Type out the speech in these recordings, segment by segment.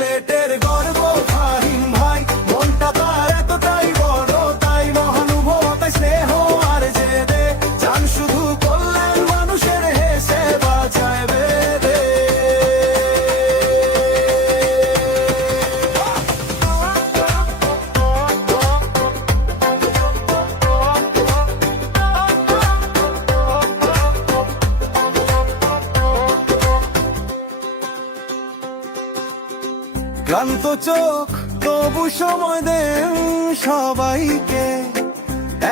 সিলেটের গর্ব ফাহিম ভাই, মনটা তার এতটাই বড়, তাই মহানুভবতায় স্নেহ আর জেদে চান শুধু কল্যাণ মানুষের, হেসে বাঁচায় বেদে। ক্লান্ত চোখ তবু সময় দেন সবাইকে,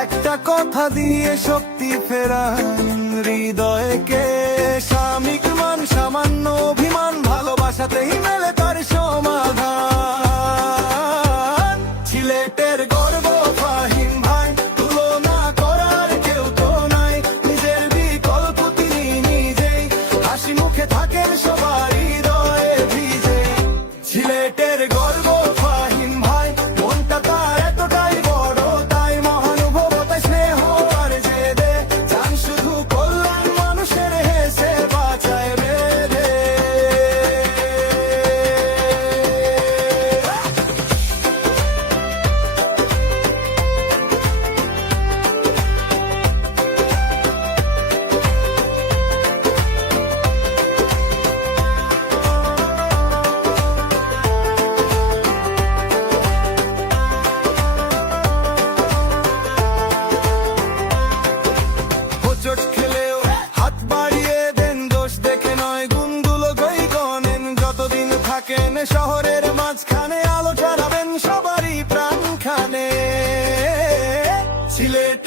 একটা কথা দিয়ে শক্তি ফেরান হৃদয়কে। সামিক মান সামান্য অভিমান, ভালোবাসাতেই মেলে তার সমাধান। সিলেটের গর্ব ফাহিম ভাই, তুলনা করার কেউ তো নাই, নিজের বিকল্প তিনি নিজেই, হাসি মুখে থাকেন সবার হৃদয়ে ভিজে। সিলেটের গর্ব ফাহিম ভাই, মনটা তার এতটাই বড়, তাই মহানুভবতায় স্নেহ আর জেদে চান শুধু কল্যাণ মানুষের, হেসে বাঁচায় বেদে। হোঁচট খেলেও হাত বাড়িয়ে দেন, দোষ দেখে নয় গুণগুলো গই গনেন। যতদিন থাকেন শহরের মাঝখানে, আলো ছড়াবেন সবারই প্রাণখানে। সিলেট